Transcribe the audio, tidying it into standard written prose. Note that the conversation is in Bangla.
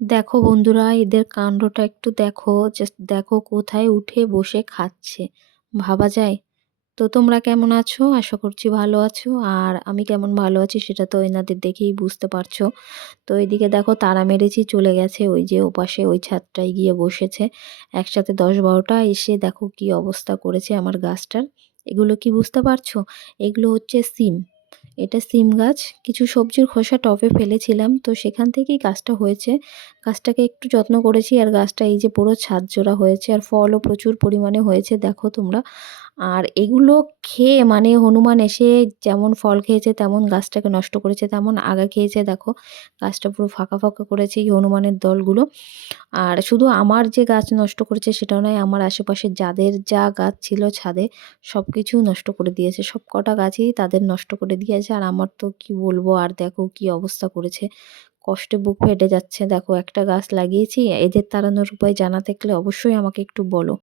দেখো বন্ধুরা, এদের কাণ্ডটা একটু দেখো। জাস্ট দেখো কোথায় উঠে বসে খাচ্ছে, ভাবা যায়? তো তোমরা কেমন আছো? আশা করছি ভালো আছো। আর আমি কেমন ভালো আছি সেটা তো এনাদের দেখেই বুঝতে পারছো। তো এদিকে দেখো, তারা মেরেছি চলে গেছে, ওই যে ওপাশে ওই ছাদটায় গিয়ে বসেছে। একসাথে 10-12টা এসে দেখো কি অবস্থা করেছে আমার গাছটার। এগুলো কি বুঝতে পারছো? এগুলো হচ্ছে সিম। এটা সিম গাছ। কিছু সবজির খোসা টবে ফেলেছিলাম, তো সেখান থেকেই গাছটা হয়েছে। গাছটাকে একটু যত্ন করেছি, আর গাছটা এই যে পুরো ছাদ জোড়া হয়েছে, আর ফলও প্রচুর পরিমাণে হয়েছে দেখো তোমরা। আর এগুলো খেয়ে মানে হনুমান এসে যেমন ফল খেয়েছে তেমন গাছটাকে নষ্ট করেছে, তেমন আগা খেয়েছে দেখো। গাছটা পুরো ফাঁকা ফাঁকা করেছে এই হনুমানের দলগুলো। আর শুধু আমার যে গাছ নষ্ট করেছে সেটাও নয়, আমার আশেপাশে যাদের যা গাছ ছিল ছাদে সব কিছু নষ্ট করে দিয়েছে। সব কটা গাছই তাদের নষ্ট করে দিয়েছে, আর আমার তো কি বলবো। আর দেখো কি অবস্থা করেছে, কষ্টে বুক ফেটে যাচ্ছে। দেখো একটা গাছ লাগিয়েছি, এদের তাড়ানোর উপায় জানা থাকলে অবশ্যই আমাকে একটু বলো।